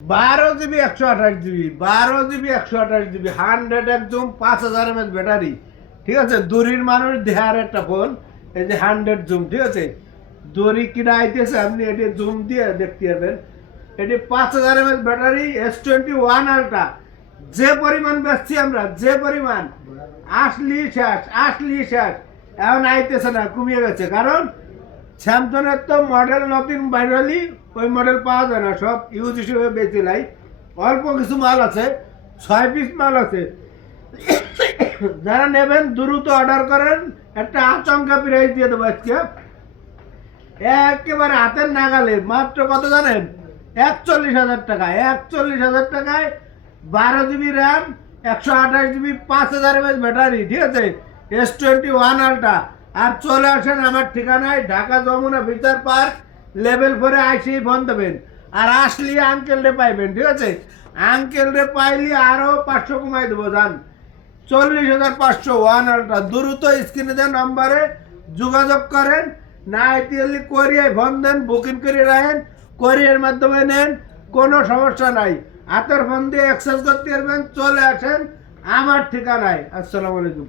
12 GB 128 GB 12 GB 128 GB 100 একদম 5000 mAh battery. ঠিক আছে, দূরের মানুষ দেহার একটা ফোন, এই যে 100 জুম। ঠিক আছে, দড়ি কিনা আইতেছে, আপনি এটি জুম দিয়ে দেখতে পাবেন। এটি 5000 mAh ব্যাটারি, S21 আলট্রা। যে পরিমাণ বেচছি আমরা, যে পরিমাণ আসলি শেষ এখন আইতেছে না, কমিয়ে গেছে। কারণ স্যামসংয়ের তো মডেল নতুন বাইরালি, ওই মডেল পাওয়া যায় না, সব ইউজ হিসেবে বেঁচে নাই। অল্প কিছু মাল আছে, 6 পিস মাল আছে। যারা নেবেন দ্রুত অর্ডার করেন, একটা আচমকা প্রাইস দিয়ে দেবো আজকে একেবারে হাতের নাগালে। মাত্র কত জানেন? 41,000 টাকা। 41,000 টাকায় 12 GB RAM, 128 GB, 5000 mAh battery. ঠিক আছে, S21 আলট্রা। আর চলে আসেন আমার ঠিকানায়, Dhaka Jamuna feature park, level 4-এ আইসেই ফোন দেবেন। আর আসলে আঙ্কেল রে পাইবেন। ঠিক আছে, আঙ্কেল রে পাইলে আরো 500 কমাই দেবো। যান 40,500 ওয়ান আলট্রা। দ্রুত স্ক্রিনে দেন নম্বরে যোগাযোগ করেন। না আইটিএলি কোরিয়ায় ফোন দেন, বুকিং করে রাখেন, কোরিয়ার মাধ্যমে নেন, কোনো সমস্যা নাই। হাতের ফোন দিয়ে এক্সেস করতে পারবেন। চলে আসেন আমার ঠিকানায়। আসসালামু আলাইকুম।